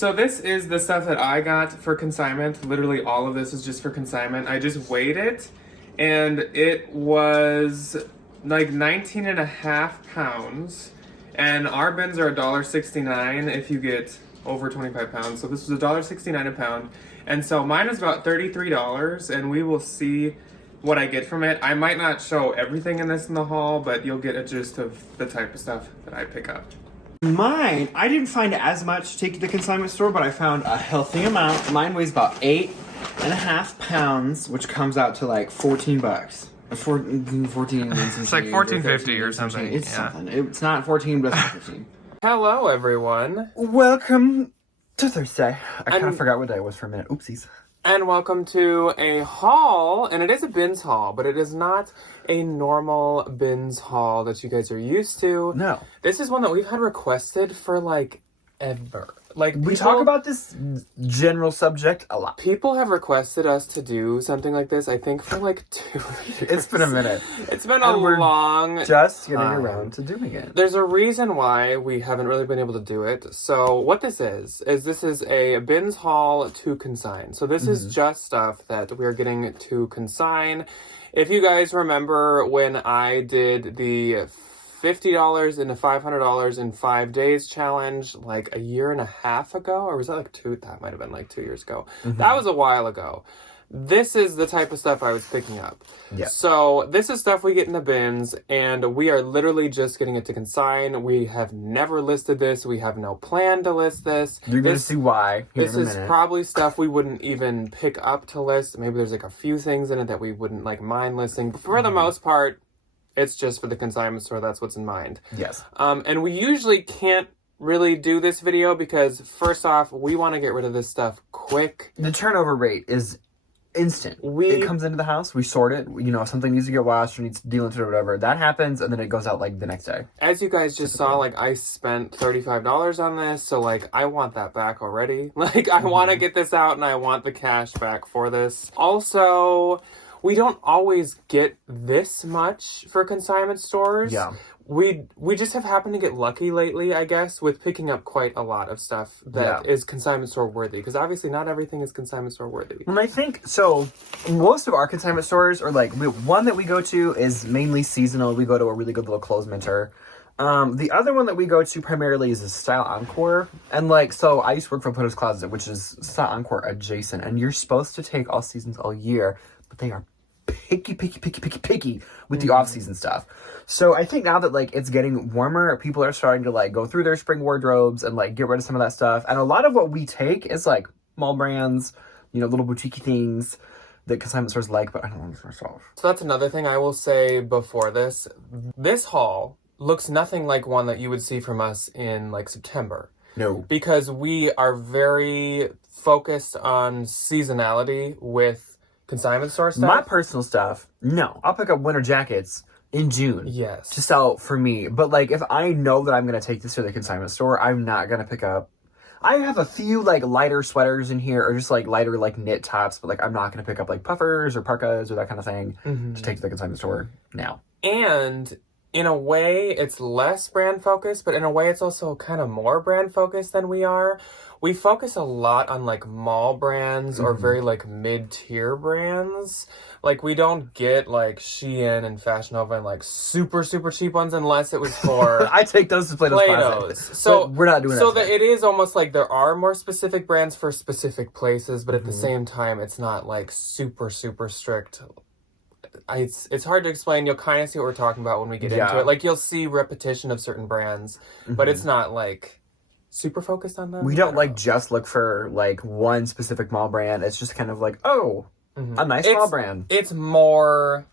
So this is the stuff that I got for consignment. Literally all of this is just for consignment. I just weighed it and it was like 19 and a half pounds. And our bins are $1.69 if you get over 25 pounds. So this was $1.69 a pound. And so mine is about $33 and we will see what I get from it. I might not show everything in this in the haul, but you'll get a gist of the type of stuff that I pick up. Mine, I didn't find as much to take to the consignment store, but I found a healthy amount. Mine weighs about 8.5 pounds, which comes out to like $14. 14 It's like $14.50 or something. It's something. It's not 14, but it's not 15. Hello, everyone. Welcome to Thursday. I kind of forgot what day it was for a minute. Oopsies. And welcome to a haul, and it is a bins haul, but it is not a normal bins haul that you guys are used to. No. This is one that we've had requested for like ever. Like we talk about this general subject a lot. People have requested us to do something like this, I think, for like 2 years. It's been a minute. It's been a long just getting around to doing it. There's a reason why we haven't really been able to do it. So what this is this is a bins haul to consign. So this is just stuff that we're getting to consign. If you guys remember when I did the $50 into $500 in 5 days challenge like a year and a half ago, or was that like that might have been like 2 years ago. That was a while ago. This is the type of stuff I was picking up. Yeah. So this is stuff we get in the bins, and we are literally just getting it to consign. We have never listed this. We have no plan to list this. You're going to see why. This is probably stuff we wouldn't even pick up to list. Maybe there's like a few things in it that we wouldn't like mind listing. But for the most part, it's just for the consignment store. That's what's in mind. Yes. And we usually can't really do this video because, first off, we want to get rid of this stuff quick. The turnover rate is instant. It comes into the house, we sort it. You know, if something needs to get washed or needs dealing to it or whatever, that happens, and then it goes out like the next day. As you guys just saw, like I spent $35 on this, so like I want that back already. Like I want to get this out, and I want the cash back for this. Also, we don't always get this much for consignment stores. Yeah. We just have happened to get lucky lately, I guess, with picking up quite a lot of stuff that is consignment store worthy. Because obviously not everything is consignment store worthy. And I think, so most of our consignment stores are like, one that we go to is mainly seasonal. We go to a really good little clothes minter. The other one that we go to primarily is a Style Encore. And like, so I used to work for Photo's Closet, which is Style Encore adjacent. And you're supposed to take all seasons all year, but they are picky with the off-season stuff. So I think now that like it's getting warmer, people are starting to like go through their spring wardrobes and like get rid of some of that stuff. And a lot of what we take is like mall brands, you know, little boutique things that consignment stores like, but I don't want to myself. So that's another thing I will say before this. This haul looks nothing like one that you would see from us in like September. No. Because we are very focused on seasonality with consignment store stuff? My personal stuff, no. I'll pick up winter jackets in June. Yes. To sell for me. But like if I know that I'm going to take this to the consignment store, I'm not going to pick up. I have a few like lighter sweaters in here or just like lighter like knit tops, but like I'm not going to pick up like puffers or parkas or that kind of thing to take to the consignment store now. And in a way, it's less brand focused, but in a way, it's also kind of more brand focused than we are. We focus a lot on like mall brands or very like mid-tier brands. Like we don't get like Shein and Fashion Nova and like super cheap ones unless it was for I take those to Plato's. So but we're not doing that. So that it is almost like there are more specific brands for specific places, but at the same time, it's not like super strict. It's hard to explain. You'll kind of see what we're talking about when we get into it. Like you'll see repetition of certain brands, but it's not like super focused on them. We don't like just look for like one specific mall brand. It's just kind of like, a nice mall brand. It's more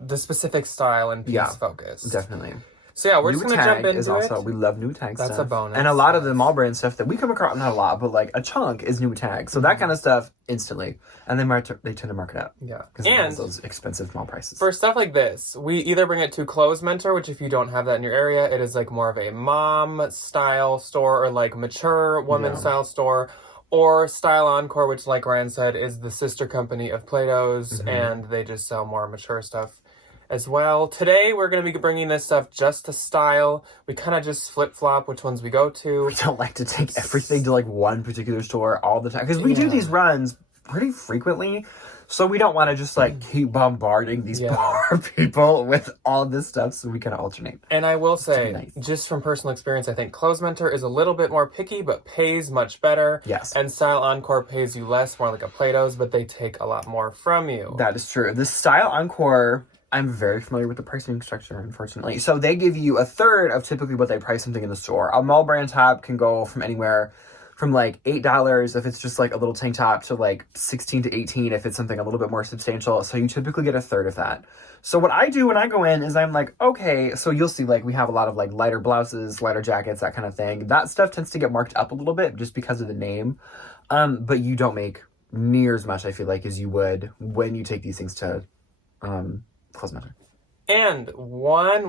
the specific style and piece focused. Definitely. So yeah, we're just going to jump into it. We love new tag stuff. That's a bonus. And a lot of the mall brand stuff that we come across, not a lot, but like a chunk is new tags. So that kind of stuff instantly. And then they tend to mark it up. Yeah. Because it has those expensive mall prices. For stuff like this, we either bring it to Clothes Mentor, which if you don't have that in your area, it is like more of a mom style store or like mature woman style store. Or Style Encore, which like Ryan said, is the sister company of Plato's and they just sell more mature stuff. as well. Today, we're going to be bringing this stuff just to style. We kind of just flip-flop which ones we go to. We don't like to take everything to, like, one particular store all the time. Because we do these runs pretty frequently. So we don't want to just, like, keep bombarding these poor people with all this stuff, so we kind of alternate. And I will say, just from personal experience, I think Clothes Mentor is a little bit more picky, but pays much better. Yes. And Style Encore pays you less, more like a Plato's, but they take a lot more from you. That is true. The Style Encore, I'm very familiar with the pricing structure, unfortunately. So they give you a third of typically what they price something in the store. A mall brand top can go from anywhere from like $8 if it's just like a little tank top to like 16 to 18 if it's something a little bit more substantial. So you typically get a third of that. So what I do when I go in is I'm like, okay, so you'll see like we have a lot of like lighter blouses, lighter jackets, that kind of thing. That stuff tends to get marked up a little bit just because of the name. But you don't make near as much, I feel like, as you would when you take these things to Clothes Mentor. And one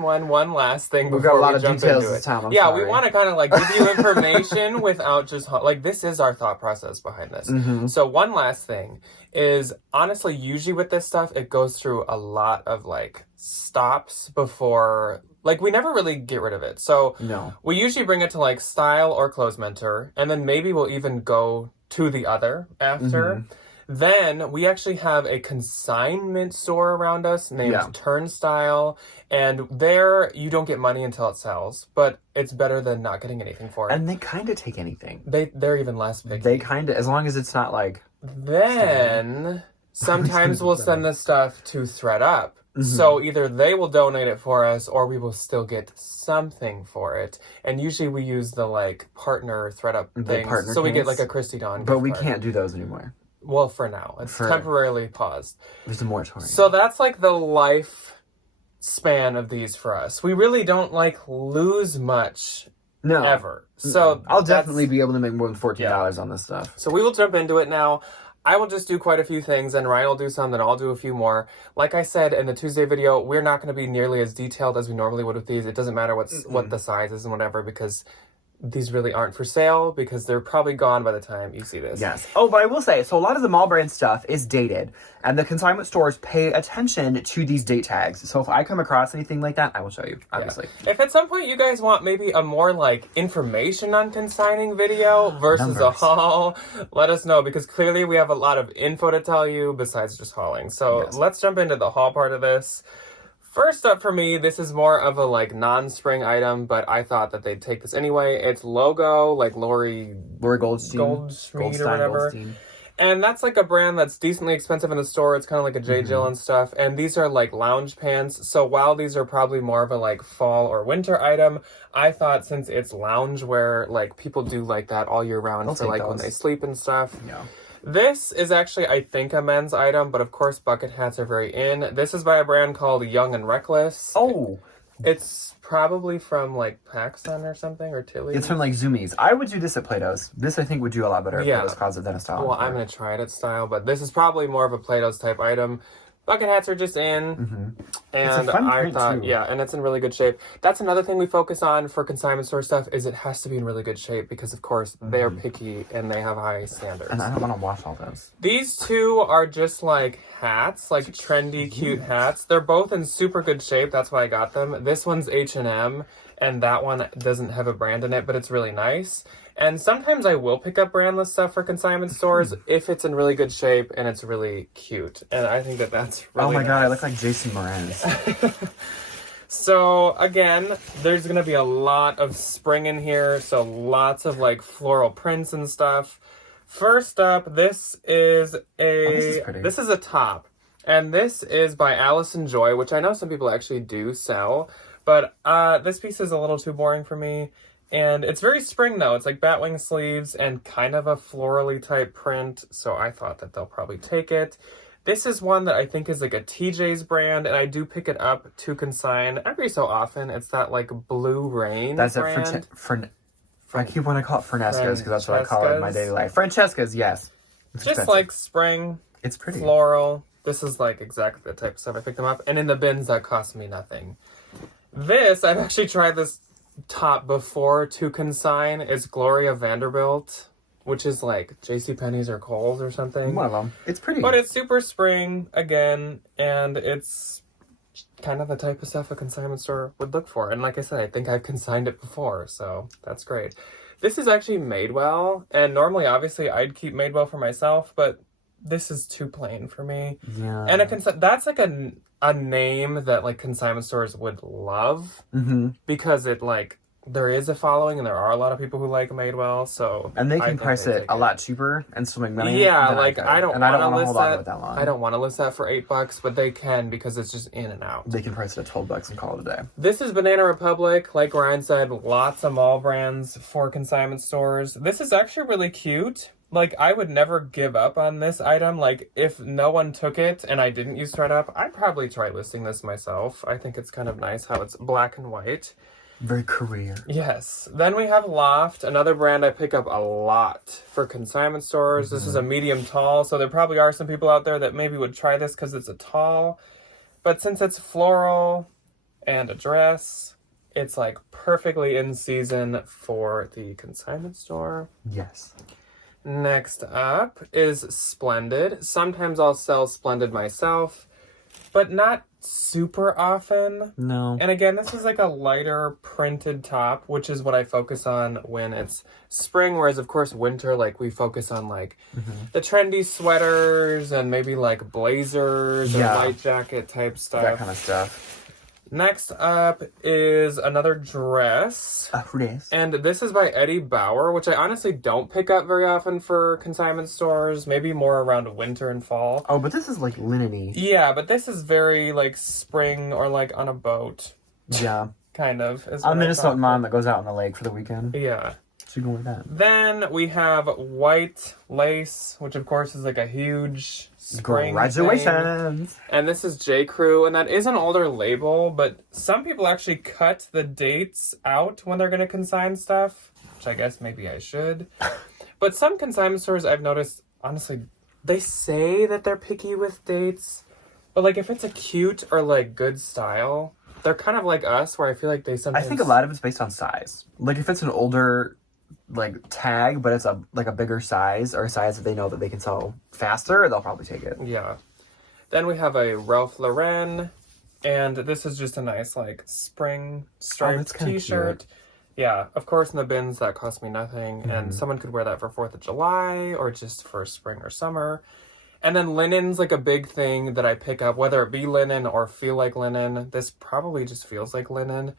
last thing We've before got a lot we of jump details into this it. time. I'm yeah, sorry. we want to kind of like give you information without just like this is our thought process behind this. So one last thing is honestly, usually with this stuff, it goes through a lot of like stops before. Like we never really get rid of it. So we usually bring it to like Style or Clothes Mentor, and then maybe we'll even go to the other after. Then we actually have a consignment store around us named Turnstile, and there you don't get money until it sells, but it's better than not getting anything for it. And they kind of take anything. They're even less picky. They kind of, as long as it's not like... Then sometimes we'll send this stuff to ThredUp. So either they will donate it for us or we will still get something for it. And usually we use the like partner ThredUp things. So we get like a Christy Dawn. But we can't do those anymore. Well, for now. It's temporarily paused. There's a moratorium. So that's like the life span of these for us. We really don't like lose much ever. So I'll definitely be able to make more than $14 on this stuff. So we will jump into it now. I will just do quite a few things, and Ryan will do some, then I'll do a few more. Like I said in the Tuesday video, we're not going to be nearly as detailed as we normally would with these. It doesn't matter what the size is and whatever, because these really aren't for sale because they're probably gone by the time you see this. Yes. Oh, but I will say, so a lot of the mall brand stuff is dated, and the consignment stores pay attention to these date tags. So if I come across anything like that, I will show you, obviously. Yeah. If at some point you guys want maybe a more like information on consigning video versus a haul, let us know, because clearly we have a lot of info to tell you besides just hauling. So let's jump into the haul part of this. First up for me, this is more of a like non-spring item, but I thought that they'd take this anyway. It's Logo, like Lori Goldschmied or whatever. And that's like a brand that's decently expensive in the store. It's kind of like a J. Jill and stuff. And these are like lounge pants. So while these are probably more of a like fall or winter item, I thought since it's lounge wear, like people do like that all year round for like when they sleep and stuff. Yeah. This is actually, I think, a men's item, but of course bucket hats are very in. This is by a brand called Young and Reckless. Oh. It's probably from like PacSun or something, or Tilly. It's from like Zoomies. I would do this at Plato's. This I think would do a lot better at Plato's Closet than a Style. Well, I'm going to try it at Style, but this is probably more of a Plato's type item. Bucket hats are just in, and I thought, and it's in really good shape. That's another thing we focus on for consignment store stuff, is it has to be in really good shape, because of course they're picky and they have high standards. And I don't want to wash all those. These two are just like hats, like trendy, cute hats. They're both in super good shape. That's why I got them. This one's H&M, and that one doesn't have a brand in it, but it's really nice. And sometimes I will pick up brandless stuff for consignment stores if it's in really good shape and it's really cute. And I think that that's really God, I look like Jason Mraz. So, again, there's going to be a lot of spring in here. So, lots of, like, floral prints and stuff. First up, this is a top. And this is by Allison Joy, which I know some people actually do sell. But this piece is a little too boring for me. And it's very spring, though. It's like batwing sleeves and kind of a florally type print. So I thought that they'll probably take it. This is one that I think is like a TJ's brand, and I do pick it up to consign every so often. It's that like Blue Rain brand. I keep wanting to call it Francesca's, because that's what I call it in my daily life. Francesca's, yes. It's just like spring. It's pretty. Floral. This is like exactly the type of stuff I picked them up. And in the bins, that cost me nothing. This, I've actually tried this top before to consign. It's Gloria Vanderbilt, which is like JCPenney's or Kohl's or something. One of them. It's pretty. But it's super spring again, and it's kind of the type of stuff a consignment store would look for. And like I said, I think I've consigned it before, so that's great. This is actually Madewell, and normally, obviously, I'd keep Madewell for myself, but this is too plain for me. Yeah. And that's like a name that like consignment stores would love because it like there is a following and there are a lot of people who like Madewell, so and they can price it a lot cheaper and still make money. Yeah, like I don't want to list that. Long. I don't want to list that for $8, but they can because it's just in and out. They can price it at $12 and call it a day. This is Banana Republic. Like Ryan said, lots of mall brands for consignment stores. This is actually really cute. Like, I would never give up on this item. Like, if no one took it and I didn't use ThredUp, I'd probably try listing this myself. I think it's kind of nice how it's black and white. Very career. Yes. Then we have Loft, another brand I pick up a lot for consignment stores. This is a medium tall, so there probably are some people out there that maybe would try this because it's a tall. But since it's floral and a dress, it's like perfectly in season for the consignment store. Yes. Next up is Splendid. Sometimes I'll sell Splendid myself, but not super often. No. And again, this is like a lighter printed top, which is what I focus on when it's spring, whereas of course winter, like we focus on like the trendy sweaters and maybe like blazers or light jacket type stuff. That kind of stuff. Next up is another dress. A dress. And this is by Eddie Bauer, which I honestly don't pick up very often for consignment stores. Maybe more around winter and fall. Oh, but this is like linen-y. Yeah, but this is very like spring or like on a boat. Yeah. Kind of. A Minnesota mom that goes out on the lake for the weekend. Yeah. So you go with that. Then we have white lace, which of course is like a huge spring graduations thing. And this is J. Crew, and that is an older label, but some people actually cut the dates out when they're going to consign stuff, which I guess maybe I should. But some consignment stores I've noticed, honestly, they say that they're picky with dates, but like if it's a cute or like good style, they're kind of like us, where I feel like they sometimes... I think a lot of it's based on size. Like if it's an older like tag, but it's a bigger size or a size that they know that they can sell faster, they'll probably take it. Yeah. Then we have a Ralph Lauren, and this is just a nice like spring striped t-shirt. Yeah, of course in the bins that cost me nothing, and someone could wear that for 4th of July or just for spring or summer. And then linen's like a big thing that I pick up, whether it be linen or feel like linen. This probably just feels like linen.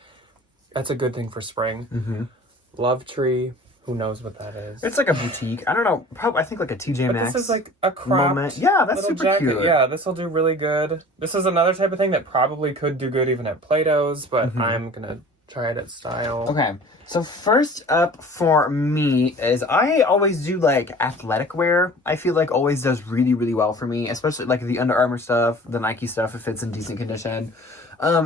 That's a good thing for spring. Love Tree. Who knows what that is? It's like a boutique. I don't know. Probably, I think like a TJ Maxx. This is like a cropped moment. Yeah, that's super jacket. cute. Yeah, this will do really good. This is another type of thing that probably could do good even at Plato's, but I'm going to try it at Style. Okay. So first up for me is I always do like athletic wear. I feel like always does really, really well for me, especially like the Under Armour stuff, the Nike stuff if it's in decent condition.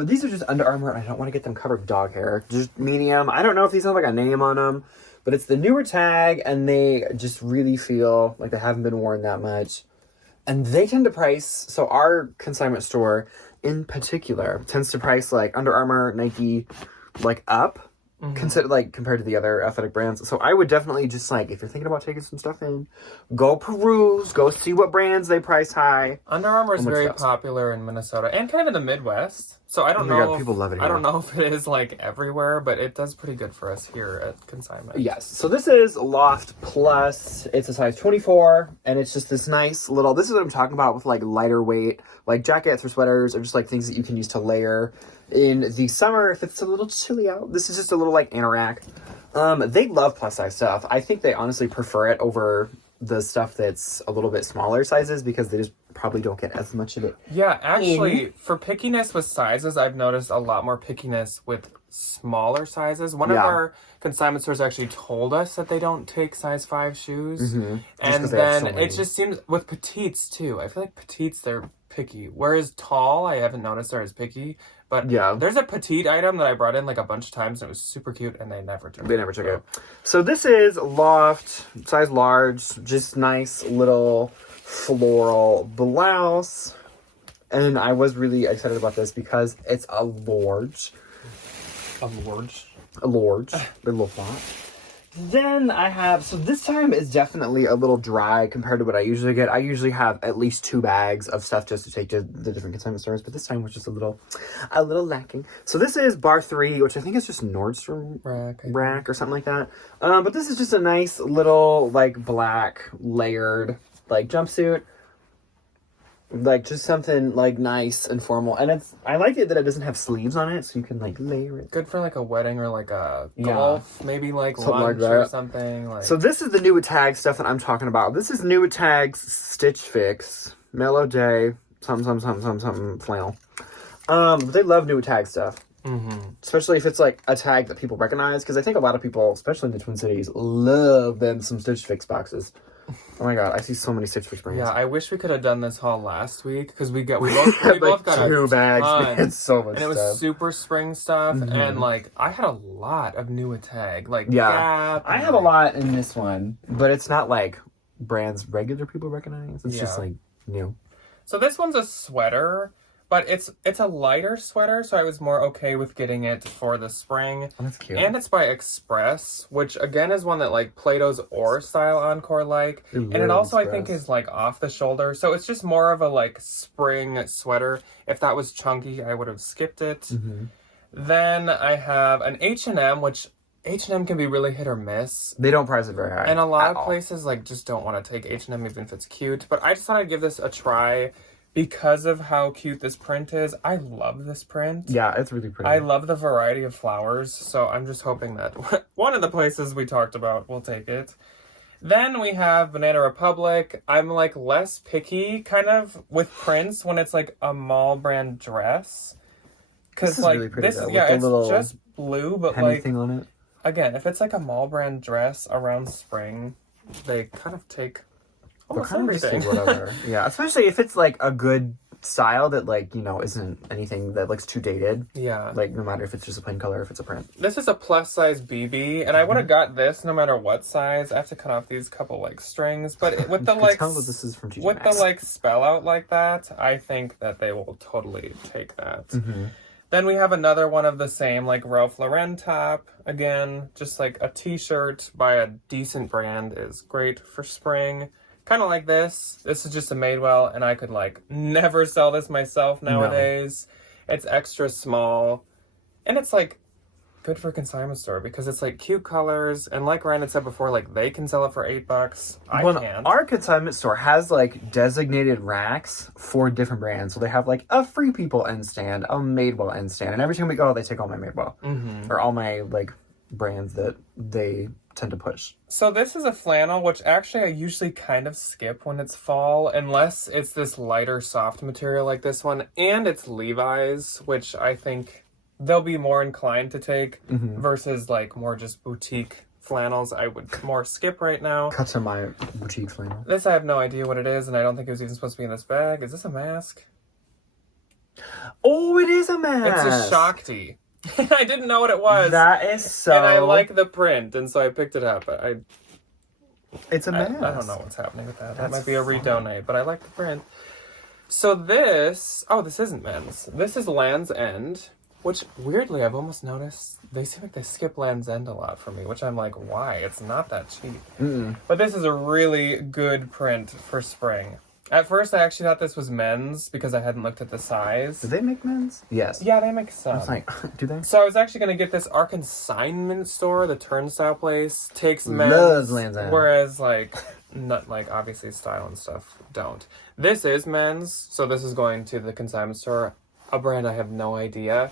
These are just Under Armour, and I don't want to get them covered with dog hair. Just medium. I don't know if these have like a name on them, but it's the newer tag, and they just really feel like they haven't been worn that much. And they tend to price, so our consignment store in particular tends to price like Under Armour, Nike, like up. Consider like compared to the other athletic brands. So I would definitely just like, if you're thinking about taking some stuff in, go peruse, go see what brands they price high. Under Armour is very popular in Minnesota and kind of in the Midwest. So I don't know. People love it here. I don't know if it is like everywhere, but it does pretty good for us here at Consignment. Yes. So this is Loft Plus. It's a size 24, and it's just this nice little. This is what I'm talking about with like lighter weight, like jackets or sweaters, or just like things that you can use to layer in the summer if it's a little chilly out. This is just a little like anorak. They love plus size stuff. I think they honestly prefer it over the stuff that's a little bit smaller sizes because they just probably don't get as much of it. Yeah, actually, for pickiness with sizes, I've noticed a lot more pickiness with smaller sizes. One of our consignment stores actually told us that they don't take size 5 shoes. And then it just seems with petites too. I feel like petites, they're picky. Whereas tall, I haven't noticed they're as picky. But there's a petite item that I brought in like a bunch of times and it was super cute and they never took it. So this is Loft, size large, just nice little floral blouse. And I was really excited about this because it's a large. A large? A large. A little font. Then I have, so this time is definitely a little dry compared to what I usually get. I usually have at least 2 bags of stuff just to take to the different consignment stores, but this time was just a little lacking. So this is bar 3, which I think is just Nordstrom rack or something like that. But this is just a nice little like black layered like jumpsuit. Like, just something, like, nice and formal. And I like it that it doesn't have sleeves on it, so you can, like, layer it. Good for, like, a wedding or, like, a golf, maybe, like, something lunch like or something. Like. So this is the New At Tag stuff that I'm talking about. This is New At Tag's Stitch Fix, Mellow Day, something, flannel. They love New At Tag stuff. Mm-hmm. Especially if it's, like, a tag that people recognize. Because I think a lot of people, especially in the Twin Cities, love them some Stitch Fix boxes. Oh my god, I see so many Stitch Fix brands. Yeah, I wish we could have done this haul last week because we both got 2 bags. Ton, It's so much and it was stuff. super spring stuff, and like I had a lot of New At Tag, like Yeah, Gap. I have a lot in this one, but it's not like brands regular people recognize. It's just like new. So this one's a sweater. But it's a lighter sweater, so I was more okay with getting it for the spring. Oh, that's cute. And it's by Express, which again is one that like Plato's Or Style Encore like. And it also I think is like off the shoulder. So it's just more of a like spring sweater. If that was chunky, I would have skipped it. Mm-hmm. Then I have an H&M, which H&M can be really hit or miss. They don't price it very high. And a lot of places like just don't want to take H&M even if it's cute. But I just thought I'd give this a try. Because of how cute this print is, I love this print. Yeah, it's really pretty. I love the variety of flowers, so I'm just hoping that one of the places we talked about will take it. Then we have Banana Republic. I'm like less picky kind of with prints when it's like a mall brand dress. Because like really pretty, this, though, yeah, with the it's just blue, but like thing on it. Again, if it's like a mall brand dress around spring, they kind of take almost everything. Whatever. Yeah, especially if it's like a good style that like, you know, isn't anything that looks too dated. Yeah. Like no matter if it's just a plain color or if it's a print. This is a plus size BB, and I would have got this no matter what size. I have to cut off these couple like strings, but with the like tell that this is from TJ with Maxx. the like spell out like that, I think that they will totally take that. Mm-hmm. Then we have another one of the same like Ralph Lauren top. Again, just like a t-shirt by a decent brand is great for spring. Kind of like this. This is just a Madewell, and I could like never sell this myself nowadays. No. It's extra small, and it's like good for a consignment store because it's like cute colors, and like Ryan had said before, like they can sell it for $8. I can't. Our consignment store has like designated racks for different brands. So they have like a Free People end stand, a Madewell end stand, and every time we go, they take all my Madewell or all my like brands that they tend to push. So this is a flannel, which actually I usually kind of skip when it's fall, unless it's this lighter soft material like this one, and it's Levi's, which I think they'll be more inclined to take versus like more just boutique flannels. I would more skip right now. Cut to my boutique flannel. This I have no idea what it is, and I don't think it was even supposed to be in this bag. Is this a mask? Oh, it is a mask. It's a Shakti. I didn't know what it was. That is so... And I like the print, and so I picked it up. It's a mask. I don't know what's happening with that. That might be a redonate, but I like the print. So this... Oh, this isn't men's. This is Land's End, which, weirdly, I've almost noticed they seem like they skip Land's End a lot for me, which I'm like, why? It's not that cheap. But this is a really good print for spring. At first, I actually thought this was men's because I hadn't looked at the size. Do they make men's? Yes. Yeah, they make some. I was like, do they? So I was actually going to get this. Our consignment store, the Turnstile place, takes men's. Loves Land's End. Whereas, like, not like obviously style and stuff don't. This is men's, so this is going to the consignment store, a brand I have no idea,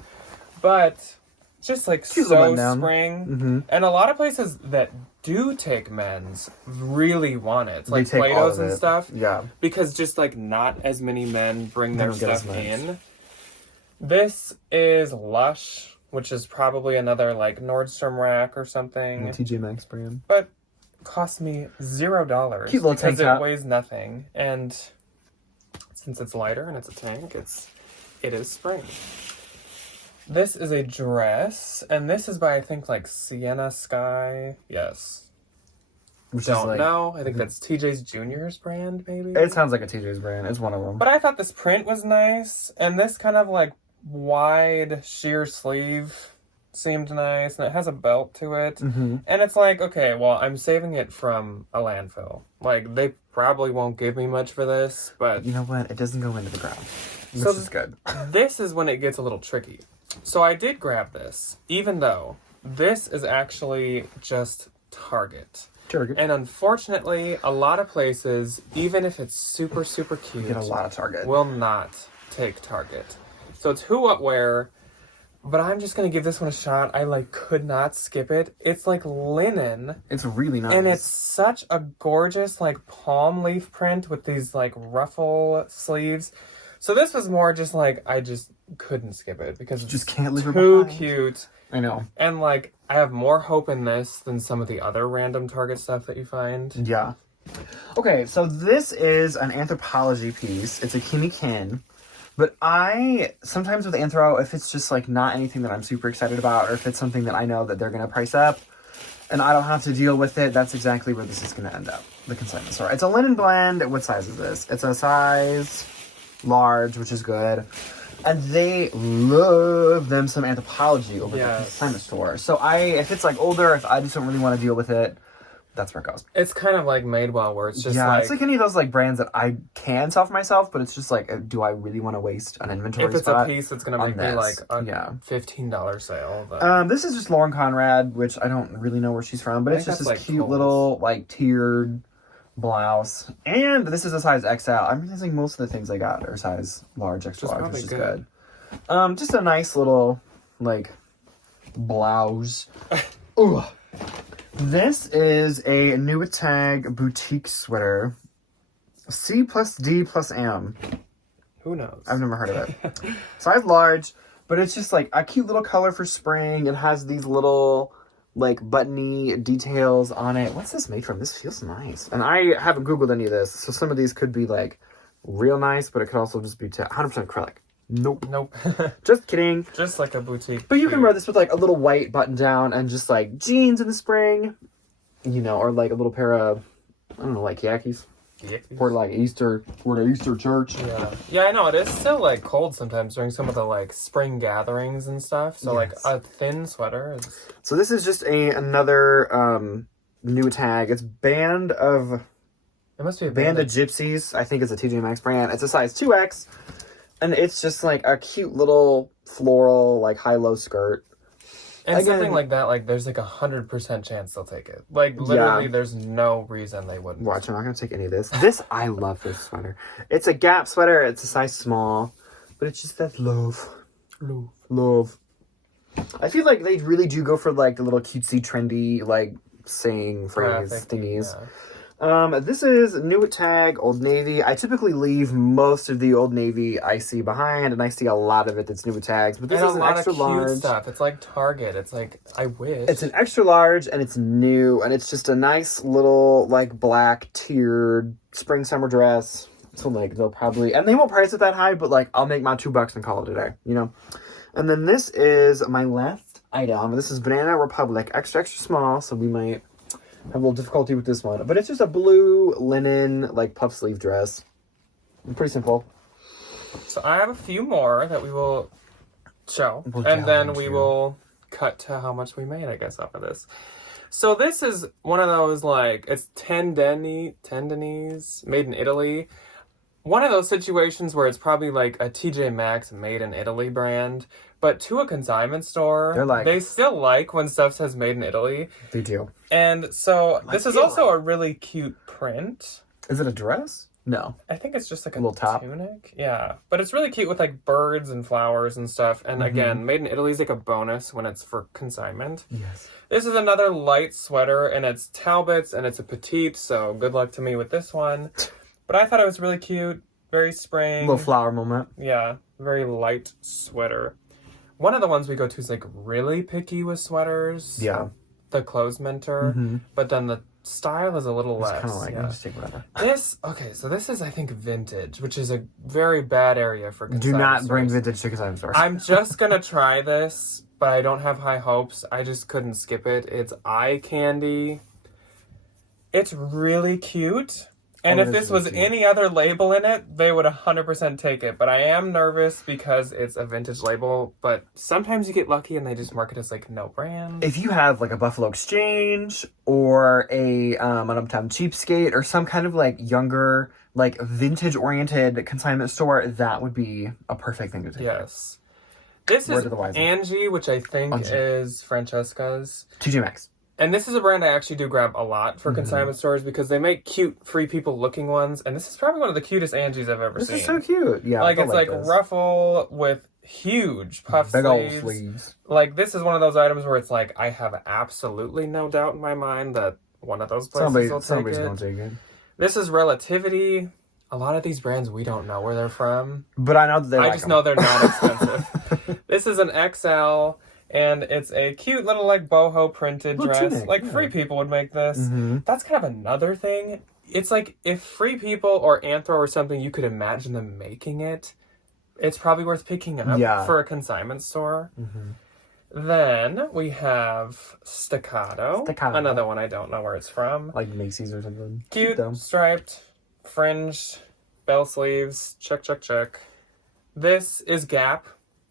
but just like cute so spring. And a lot of places that do take men's really want it, like Plato's and stuff. Yeah, because just like not as many men bring their stuff in. This is Lush, which is probably another like Nordstrom rack or something. TJ Maxx brand, but cost me $0 cute little tank top. It weighs nothing, and since it's lighter and it's a tank, it is spring. This is a dress, and this is by, I think, like, Sienna Sky. Yes. Which Don't is like, know. I think that's TJ's Junior's brand, maybe? It sounds like a TJ's brand. It's one of them. But I thought this print was nice, and this kind of, like, wide sheer sleeve seemed nice, and it has a belt to it. And it's like, okay, well, I'm saving it from a landfill. Like, they probably won't give me much for this, but... You know what? It doesn't go into the ground, which So is good. This is when it gets a little tricky. So I did grab this, even though this is actually just Target. And unfortunately, a lot of places, even if it's super, super cute... You get a lot of Target. ...will not take Target. So it's Who What Wear... But I'm just going to give this one a shot. I, like, could not skip it. It's, like, linen. It's really nice. And it's such a gorgeous, like, palm leaf print with these, like, ruffle sleeves. So this was more just, like, I just couldn't skip it because it's just can't leave it too behind. cute. I know. And, like, I have more hope in this than some of the other random Target stuff that you find. Yeah. Okay, so this is an anthropology piece. It's a Kimmy Kin. But I, sometimes with Anthro, if it's just, like, not anything that I'm super excited about, or if it's something that I know that they're going to price up, and I don't have to deal with it, that's exactly where this is going to end up, the consignment store. It's a linen blend. What size is this? It's a size large, which is good. And they love them some Anthropology over the consignment store. So if it's, like, older, if I just don't really want to deal with it, that's where it goes. It's kind of like Madewell, where it's just like... it's like any of those, like, brands that I can sell for myself, but it's just like, do I really want to waste an inventory If it's spot a piece that's going to make me, like, a $15 sale. But... this is just Lauren Conrad, which I don't really know where she's from, but it's just this, like, cute little, like, tiered blouse. And this is a size XL. I'm realizing most of the things I got are size large, extra large, which is good. Just a nice little, like, blouse. Ooh. This is a Nuitag boutique sweater. C plus D plus M. Who knows? I've never heard of it. Size large, but it's just like a cute little color for spring. It has these little, like, buttony details on it. What's this made from? This feels nice. And I haven't Googled any of this, so some of these could be, like, real nice, but it could also just be 100% acrylic. Nope. Just kidding. Just like a boutique. But you can wear this with, like, a little white button down and just, like, jeans in the spring. You know, or, like, a little pair of, I don't know, like, khakis. Or, like, Easter church. Yeah, I know. It is still, like, cold sometimes during some of the, like, spring gatherings and stuff. So, like, a thin sweater is... So this is just another new tag. It's Band of... It must be a Band of Gypsies. I think it's a TJ Maxx brand. It's a size 2X. And it's just, like, a cute little floral, like, high-low skirt. And again, something like that, like, there's, like, 100% chance they'll take it. Like, literally, there's no reason they wouldn't. Watch, I'm not going to take any of this. I love this sweater. It's a Gap sweater. It's a size small. But it's just that love. I feel like they really do go for, like, the little cutesy, trendy, like, saying phrase thingies. Yeah. This is Nuitag Old Navy. I typically leave most of the Old Navy I see behind, and I see a lot of it that's Nuitags. But this is an extra large stuff. It's like Target. It's like, I wish. It's an extra large, and it's new, and it's just a nice little, like, black tiered spring summer dress. So, like, they'll probably, and they won't price it that high, but, like, I'll make my $2 and call it a day, you know? And then this is my last item. This is Banana Republic, extra small, so we might have a little difficulty with this one. But it's just a blue linen, like, puff sleeve dress. Pretty simple. So I have a few more that we will show. And then we will cut to how much we made, I guess, off of this. So this is one of those, like, it's tendinese, made in Italy. One of those situations where it's probably, like, a TJ Maxx made in Italy brand. But to a consignment store, they still like when stuff says made in Italy. They do. And so this is also a really cute print. Is it a dress? No. I think it's just like a little top tunic. Yeah. But it's really cute with like birds and flowers and stuff. And again, made in Italy is like a bonus when it's for consignment. Yes. This is another light sweater and it's Talbot's and it's a petite. So good luck to me with this one. But I thought it was really cute. Very spring. Little flower moment. Yeah. Very light sweater. One of the ones we go to is like really picky with sweaters. Yeah. The clothes mentor. But then the style is a little less. It's kind of like, I'll just take whatever. So this is, I think, vintage, which is a very bad area for consignment Do not stores. bring vintage to consignment stores. I'm just going to try this, but I don't have high hopes. I just couldn't skip it. It's eye candy. It's really cute. And Oh, if it this is was really cute. any other label in it, they would 100% take it. But I am nervous because it's a vintage label. But sometimes you get lucky and they just mark it as like no brand. If you have like a Buffalo Exchange or a Madame Tom Cheapskate or some kind of like younger, like vintage oriented consignment store, that would be a perfect thing to take. Yes. This Word is of the wise. Angie, which I think Angie. is Francesca's. TJ Maxx. And this is a brand I actually do grab a lot for consignment stores because they make cute, free people looking ones. And this is probably one of the cutest Angies I've ever seen. This is so cute. Yeah, Like, I it's like this. ruffle with huge puff Big old sleeves. sleeves. Like, this is one of those items where it's like, I have absolutely no doubt in my mind that one of those places will take Somebody's it. gonna take it. This is Relativity. A lot of these brands, we don't know where they're from. But I know that I just know they're not expensive. This is an XL. And it's a cute little, like, boho printed Little dress. tunic, Like, yeah. Free People would make this. That's kind of another thing. It's like, if Free People or Anthro or something, you could imagine them making it, it's probably worth picking up for a consignment store. Then we have Staccato. Another one I don't know where it's from. Like Macy's or something. Cute, though. striped, fringed, bell sleeves. Check, check, check. This is Gap.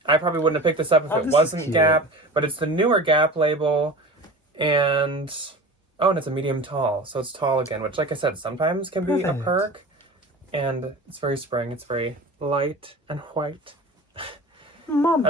I probably wouldn't have picked this up if it this wasn't is cute. Gap, but it's the newer Gap label, and it's a medium tall, so it's tall again, which, like I said, sometimes can be a Perfect. perk, and it's very spring. It's very light and white. Mom,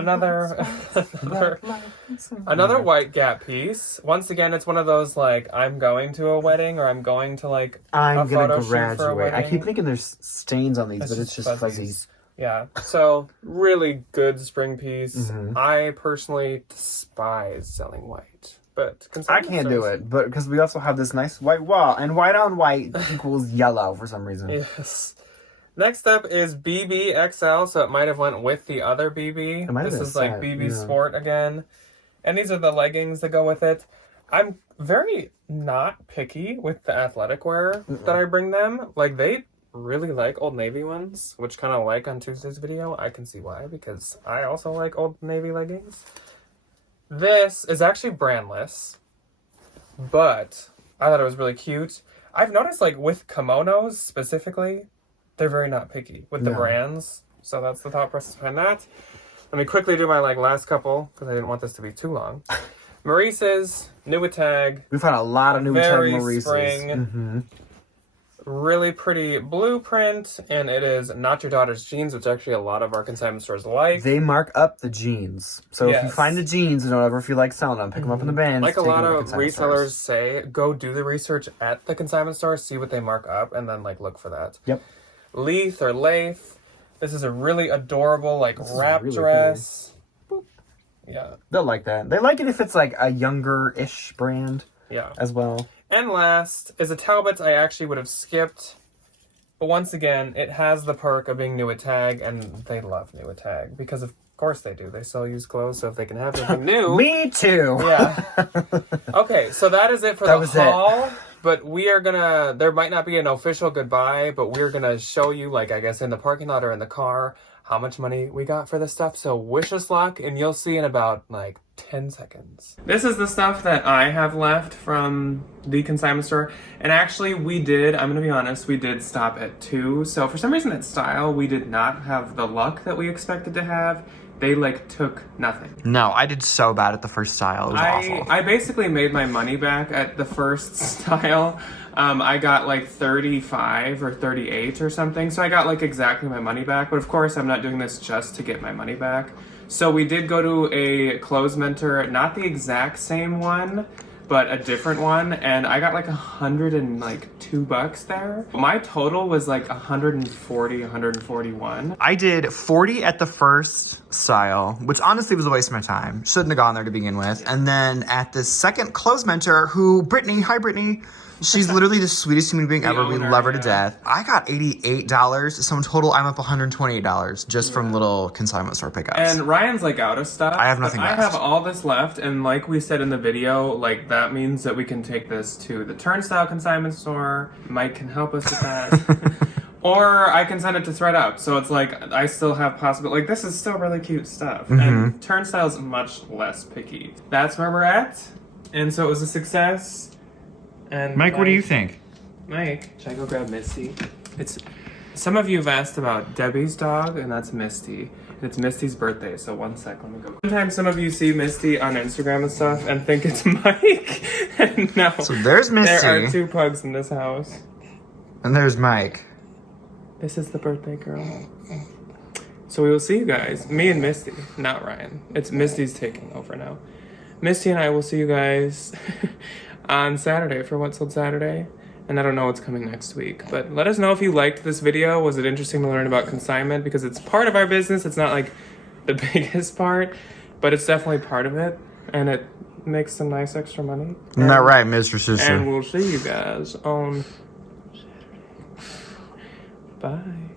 Another white Gap piece. Once again, it's one of those like I'm going to a wedding or I'm going to like I'm a gonna photo shoot for a graduate. I wedding. keep thinking there's stains on these, It's but it's just just fuzzies. fuzzies. Yeah, so really good spring piece. Mm-hmm. I personally despise selling white, but I consignment can't do stores- it, but because we also have this nice white wall, and white on white equals yellow for some reason. Yes. Next up is BB XL, so it might have went with the other BB. It might have This been is like set, BB yeah. Sport again, and these are the leggings that go with it. I'm very not picky with the athletic wear that I bring them. Like they really like Old Navy ones, which kind of like on Tuesday's video. I can see why, because I also like Old Navy leggings. This is actually brandless, but I thought it was really cute. I've noticed like with kimonos specifically, they're very not picky with the No. brands. So that's the thought process behind that. Let me quickly do my like last couple because I didn't want this to be too long. Maurice's, new with tag, We've had a lot of new Very Maurice's. spring. Mm-hmm. really pretty blueprint, and it is Not Your Daughter's Jeans, which actually a lot of our consignment stores like. They mark up the jeans. So if you Yes. find the jeans and don't ever feel like selling them, pick them up in the bins. Like a take lot them to of consignment resellers stores. say, go do the research at the consignment store, see what they mark up, and then like look for that. Yep. Leith or Lath. This is a really adorable like is wrap really dress. Yeah, They'll like that. They like it if it's like a younger-ish brand yeah. as well. And last is a Talbot's I actually would have skipped. But once again, it has the perk of being new at tag, and they love new at tag because of course they do. They sell used clothes, so if they can have something new. Me too. Yeah. Okay, so that is it for That the was it. haul. But we are gonna, there might not be an official goodbye, but we're gonna show you, like, I guess in the parking lot or in the car, how much money we got for this stuff. So wish us luck, and you'll see in about, like, 10 seconds. This is the stuff that I have left from the consignment store. And actually, I'm gonna be honest, we did stop at 2. So for some reason at Style, we did not have the luck that we expected to have. They, like, took nothing. No, I did so bad at the first style. It was awful. I basically made my money back at the first style. I got like 35 or 38 or something. So I got like exactly my money back. But of course, I'm not doing this just to get my money back. So we did go to a clothes mentor, not the exact same one, but a different one. And I got like $102 there. My total was like 140, 141. I did 40 at the first style, which honestly was a waste of my time. Shouldn't have gone there to begin with. And then at the second clothes mentor, Brittany, hi Brittany. She's literally the sweetest human being ever. We owner, love her to yeah. death. I got $88. So in total, I'm up $128 just from little consignment store pickups. And Ryan's like out of stuff. I have nothing but I left. have all this left, and like we said in the video, like that means that we can take this to the Turnstile consignment store. Mike can help us with that. Or I can send it to ThreadUp. So it's like I still have possibility. Like this is still really cute stuff. Mm-hmm. And Turnstile's much less picky. That's where we're at. And so it was a success. And Mike, what do you think? Mike, should I go grab Misty? Some of you have asked about Debbie's dog, and that's Misty. And it's Misty's birthday, so one sec, let me go. Sometimes some of you see Misty on Instagram and stuff and think it's Mike. And no. So there's Misty. There are 2 pugs in this house. And there's Mike. This is the birthday girl. So we will see you guys. Me and Misty, not Ryan. It's Misty's taking over now. Misty and I will see you guys on Saturday for What Sold Saturday. And I don't know what's coming next week. But let us know if you liked this video. Was it interesting to learn about consignment? Because it's part of our business. It's not like the biggest part, but it's definitely part of it. And it makes some nice extra money. Isn't that right, Mr. Sister? And we'll see you guys on Saturday. Bye.